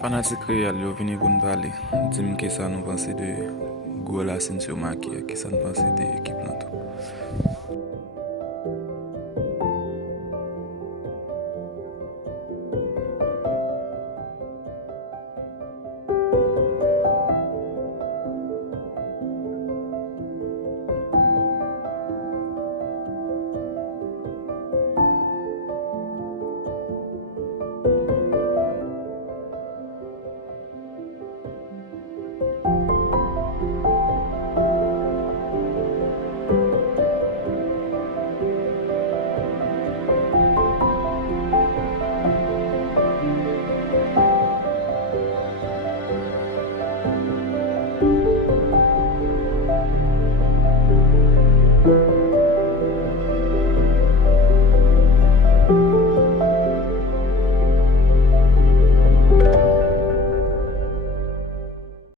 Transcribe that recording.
Fanatique réel, yo venu pour nous parler. Dis-moi qu'est-ce que nous pensons de Goal Asensio Maki, qu'est-ce que nous pensons de l'équipe là tout.